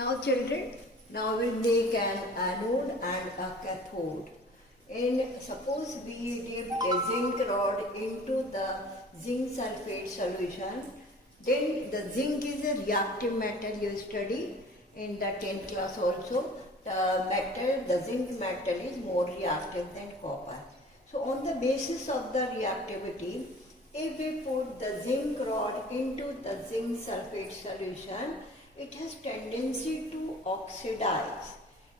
Now children, now we make an anode and a cathode. And suppose we dip a zinc rod into the zinc sulfate solution, then the zinc is a reactive metal you study in the 10th class also. The zinc metal is more reactive than copper. So on the basis of the reactivity, if we put the zinc rod into the zinc sulfate solution, it has tendency to oxidize.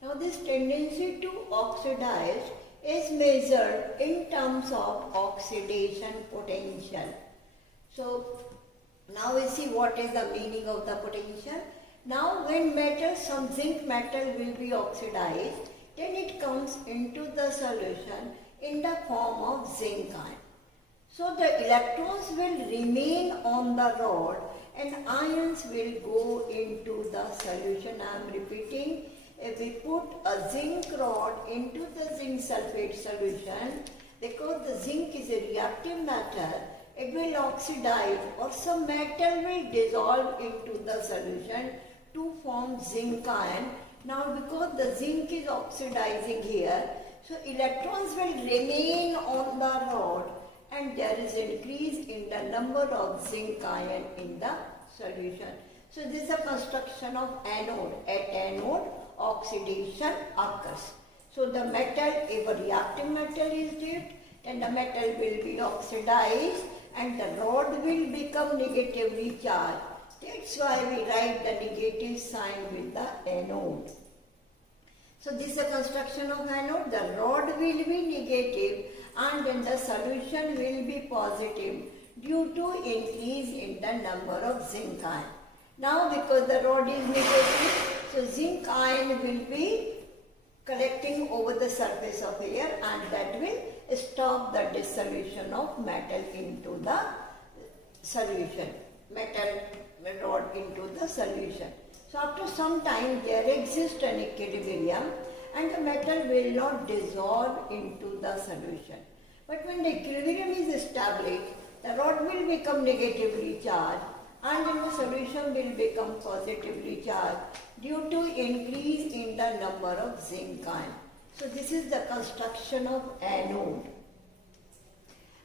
Now this tendency to oxidize is measured in terms of oxidation potential. So now we see what is the meaning of the potential. Now when metal, some zinc metal will be oxidized, then it comes into the solution in the form of zinc ion. So the electrons will remain on the rod and ions will go into the solution. I am repeating, if we put a zinc rod into the zinc sulfate solution, because the zinc is a reactive metal, it will oxidize or some metal will dissolve into the solution to form zinc ion. Now because the zinc is oxidizing here, so electrons will remain on the rod and there is increase in the number of zinc ion in the solution. So this is a construction of anode. At anode, oxidation occurs. So the metal, if a reactive metal is dipped, then the metal will be oxidized and the rod will become negatively charged. That's why we write the negative sign with the anode. So this is a construction of anode. The rod will be negative and then the solution will be positive due to increase in the number of zinc ion. Now because the rod is negative, so zinc ion will be collecting over the surface of air and that will stop the dissolution of metal into the solution. Metal rod into the solution. So after some time there exists an equilibrium and the metal will not dissolve into the solution. But when the equilibrium is established, the rod will become negatively charged and then the solution will become positively charged due to increase in the number of zinc ion. So this is the construction of anode.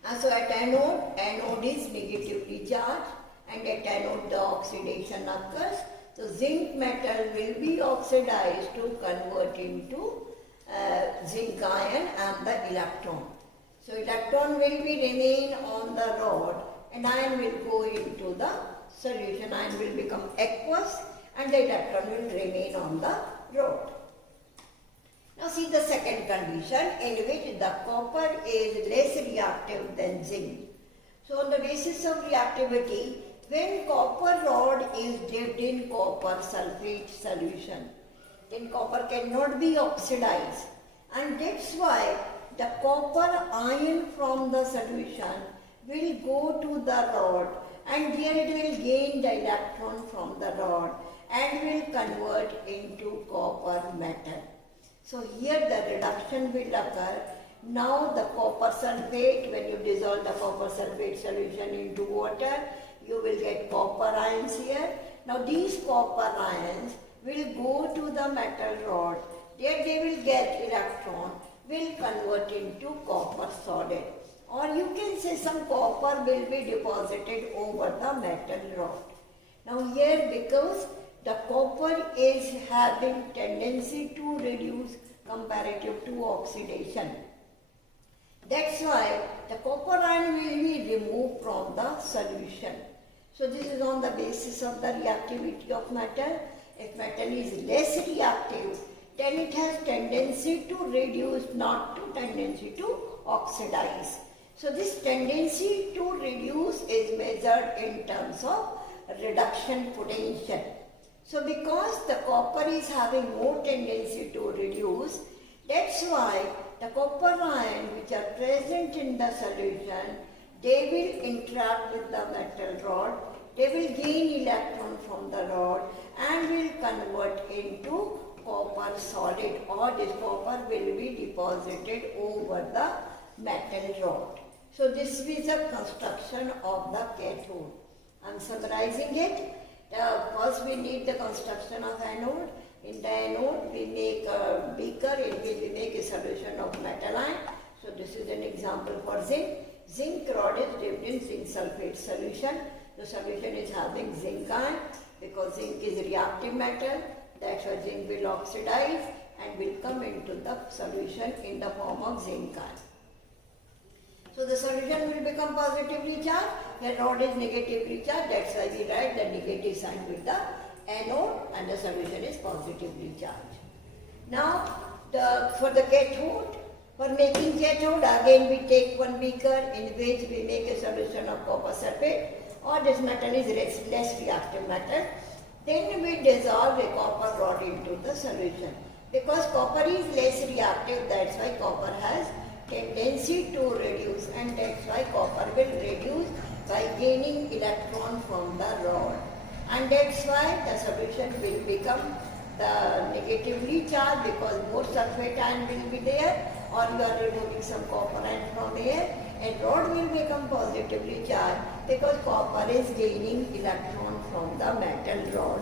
And so at anode is negatively charged and at anode the oxidation occurs. So zinc metal will be oxidized to convert into zinc ion and the electron. So electron will be remain on the rod and ion will go into the solution. Ion will become aqueous and the electron will remain on the rod. Now see the second condition in which the copper is less reactive than zinc. So on the basis of reactivity, when copper rod is dipped in copper sulfate solution, then copper cannot be oxidized and that's why the copper ion from the solution will go to the rod and there it will gain the electron from the rod and will convert into copper metal. So here the reduction will occur. Now the copper sulfate, when you dissolve the copper sulfate solution into water, you will get copper ions here. Now these copper ions will go to the metal rod. There they will get electron, will convert into copper solid. Or you can say some copper will be deposited over the metal rod. Now here because the copper is having tendency to reduce comparative to oxidation. That's why the copper ion will be removed from the solution. So this is on the basis of the reactivity of metal. If metal is less reactive, then it has tendency to reduce, not to tendency to oxidize. So this tendency to reduce is measured in terms of reduction potential. So because the copper is having more tendency to reduce, that's why the copper ion which are present in the solution, they will interact with the metal rod, they will gain electron from the rod and will convert into copper solid or this copper will be deposited over the metal rod. So this is a construction of the cathode. I am summarizing it. The first we need the construction of anode. In the anode we make a beaker in which we make a solution of metal ion. So this is an example for zinc. Zinc rod is dipped in zinc sulfate solution. The solution is having zinc ion because zinc is a reactive metal. That's why zinc will oxidize and will come into the solution in the form of zinc ion. So the solution will become positively charged. The rod is negatively charged. That's why we write the negative sign with the anode and the solution is positively charged. Now for the cathode, for making cathode again we take one beaker in which we make a solution of copper sulfate, or this metal is less reactive metal. Then we dissolve a copper rod into the solution. Because copper is less reactive, that's why copper has tendency to reduce, and that's why copper will reduce by gaining electron from the rod. And that's why the solution will become the negatively charged because more sulfate ion will be there, or you are removing some copper ion from here, and rod will become positively charged because copper is gaining electron from the metal rod.